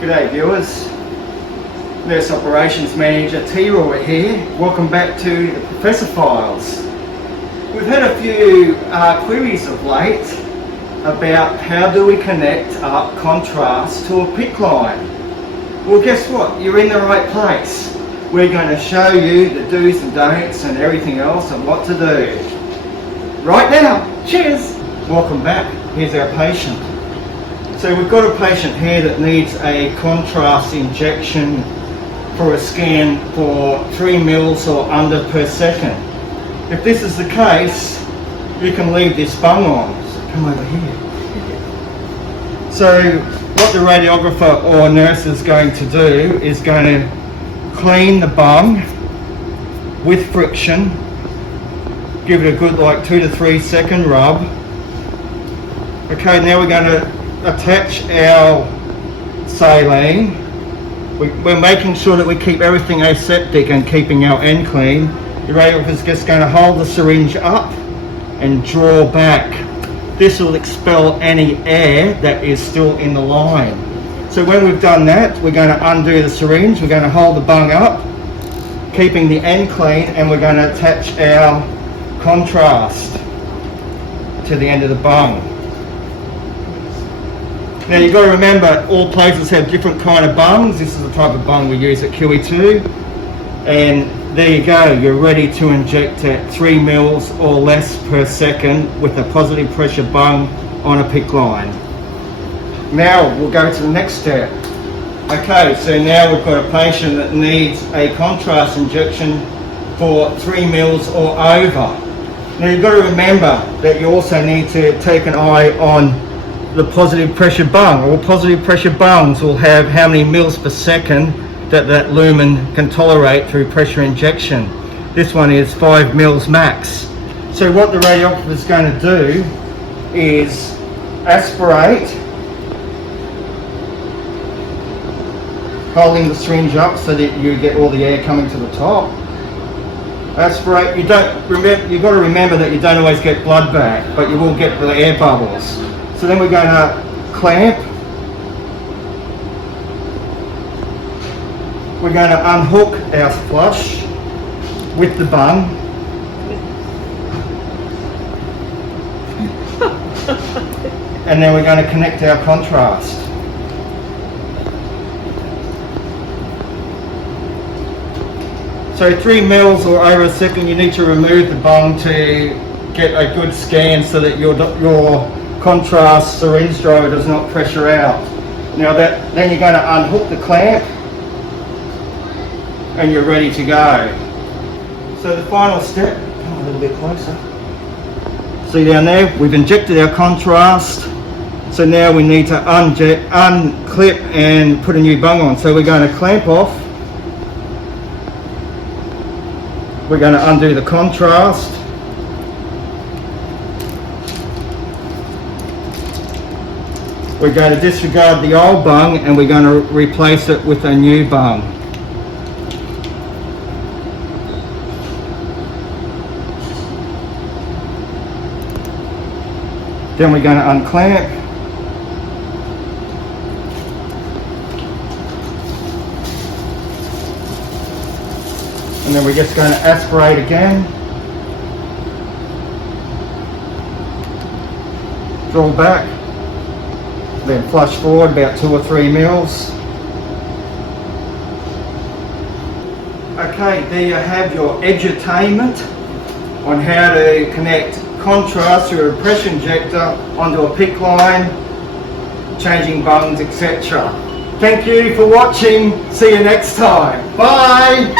G'day viewers, Nurse Operations Manager T-Roy here. Welcome back to the Professor Files. We've had a few queries of late about how do we connect up contrast to a PICC line. Well, guess what? You're in the right place. We're going to show you the do's and don'ts and everything else and what to do. Right now, cheers! Welcome back. Here's our patient. So we've got a patient here that needs a contrast injection for a scan for 3 mils or under per second. If this is the case, you can leave this bung on. So come over here. So what the radiographer or nurse is going to do is going to clean the bung with friction, give it a good 2 to 3 second rub. Okay, now we're going to attach our saline. We're making sure that we keep everything aseptic and keeping our end clean. The radiographer is just going to hold the syringe up and draw back. This will expel any air that is still in the line. So when we've done that, we're going to undo the syringe, we're going to hold the bung up, keeping the end clean, and we're going to attach our contrast to the end of the bung. Now you've got to remember, all places have different kind of bungs. This is the type of bung we use at QE2. And there you go, you're ready to inject at 3 mils or less per second with a positive pressure bung on a PICC line. Now we'll go to the next step. Okay, so now we've got a patient that needs a contrast injection for 3 mils or over. Now you've got to remember that you also need to take an eye on the positive pressure bung. All positive pressure bungs will have how many mils per second that lumen can tolerate through pressure injection. This one is 5 mils max. So what the radiographer is going to do is aspirate, holding the syringe up so that you get all the air coming to the top. Aspirate. You've got to remember that you don't always get blood back, but you will get the air bubbles. So then we're going to clamp. We're going to unhook our flush with the bung. And then we're going to connect our contrast. So 3 mils or over a second, you need to remove the bung to get a good scan so that your contrast syringe driver does not pressure out. Now then you're going to unhook the clamp and you're ready to go. So the final step, come a little bit closer. See down there, we've injected our contrast. So now we need to unclip and put a new bung on. So we're going to clamp off. We're going to undo the contrast. We're going to disregard the old bung and we're going to replace it with a new bung. Then we're going to unclamp. And then we're just going to aspirate again. Draw back. Then flush forward about 2 or 3 mils. Okay, there you have your edutainment on how to connect contrast through a pressure injector onto a PICC line, changing bungs, etc. Thank you for watching. See you next time. Bye!